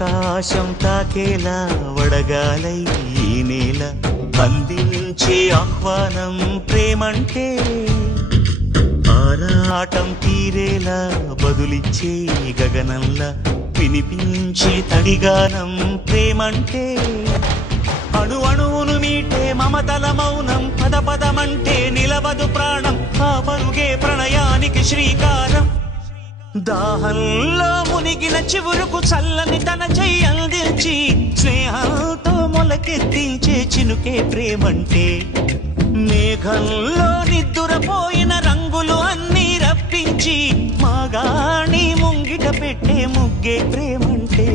ఆకాశం తాకేలా వడగాలై ఈ నేల అందించే ఆహ్వానం ప్రేమంటే ఆరాటం తీరేలా బదులిచ్చే గగనంలా వినిపించే తడిగానం ప్రేమంటే అణు అణువును మీటే మమతల మౌనం పద పదమంటే నిలవదు ప్రాణం ఆ పరుగే ప్రణయానికి శ్రీకారం దాహంలో మునిగిన చివురుకు చల్లని తన చెయ్యి అందించి స్నేహంతో మొలకెత్తించే చినుకే ప్రేమంటే మేఘంలో నిద్దురపోయిన రంగులు అన్నీ రప్పించి మాగాణి ముంగిట పెట్టే ముగ్గే ప్రేమంటే